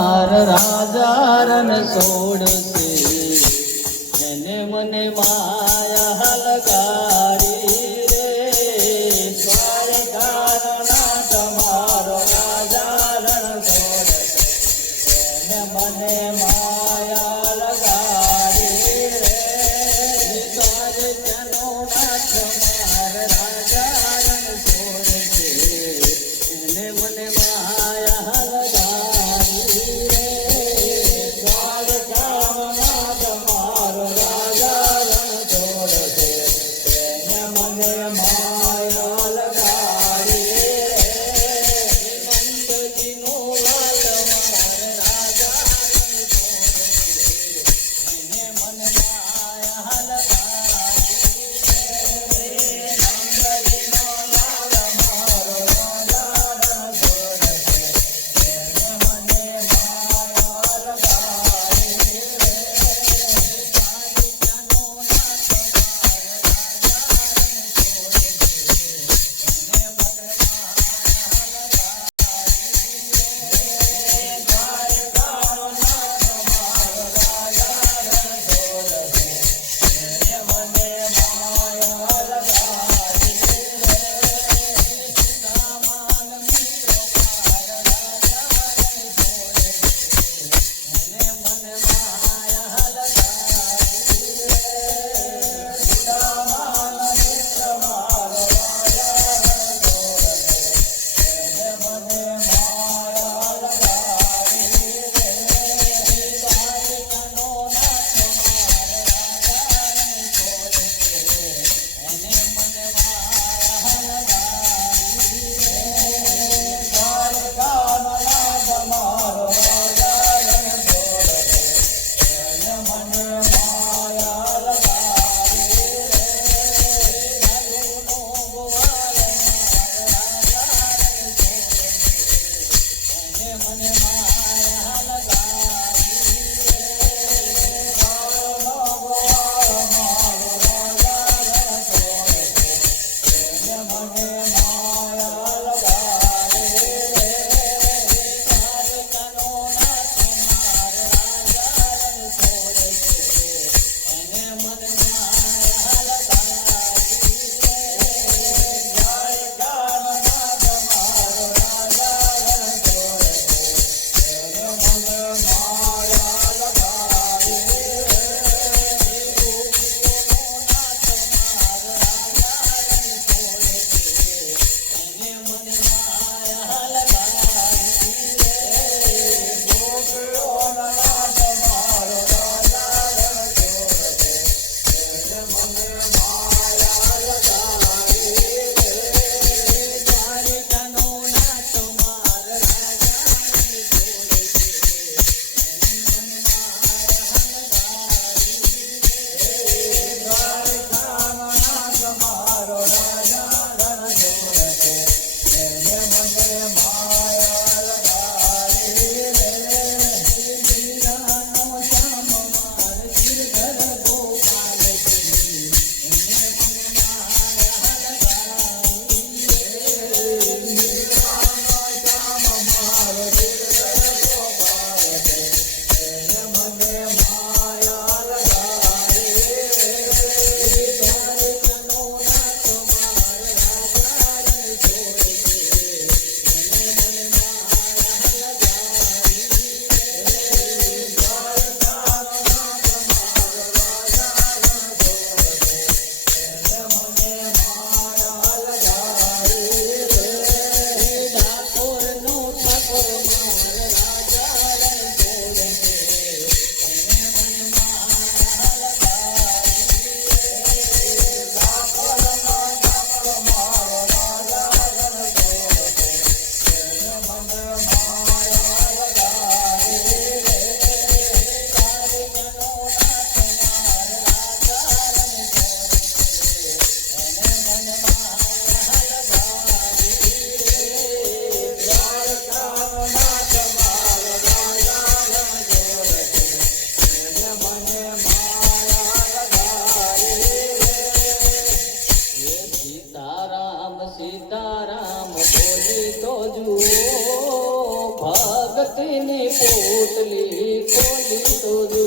માર રાજા રણ છોડશે એને મને માયા લગાડી રે દ્વારકાના તમારો રાજા રણ છોડશે એને મને માયા લગાડી રે દ્વારકાનો નાથ માર રાજા રણ છોડશે એને મને માયા લગાડી રે દ્વારકાના તમારો રાજા રણ છોડશે એને મને માયા લગાડી રે નંદજીનો લાલ માર રાજા રણ છોડશે એને મને માયા લગાડી રે નંદજીનો લાલ મારો રાજા રણ છોડશે એને મને માયા લગાડી રે દ્વારકાનો નાથ માર રાજા રણ છોડશે એને મને માયા લગાડી રે દ્વારકાનો નાથ માર રાજા રણ છોડશે એને મને માયા લગાડી રે સુદામાન મિત્ર મારો રાજા રણ છોડશે એને મને માયા લગાડી રે દ્વારકાનો નાથ માર રાજા રણ છોડશે એને મને માયા લગાડી રે દ્વારકાનો નાથ મારો રાજા રણ છોડશે એને મને માયા લગાડી રે નગરનો ગોવાળ માર રાજા રણ છોડશે એને મને માયા લગાડી રે નગરનો ગોવાળ મારો રાજા રણ છોડશે એને મને માયા લગાડી રે દ્વારકાનો નાથ માર રાજા રણ છોડશે એને મને માયા લગાડી રે દ્વારકાનો નાથ મારો રાજા રણ છોડશે એને મને માયા લગાડી રે ગોપીઓનો નાથ માર રાજા રણ છોડશે એને મને માયા લગાડી રે ગોપીઓનો નાથ મારો રાજા રણ છોડશે એને મને માયા લગાડી રે દ્વારકાનો નાથ માર રાજા રણ છોડશે પોટલી ખોલી તો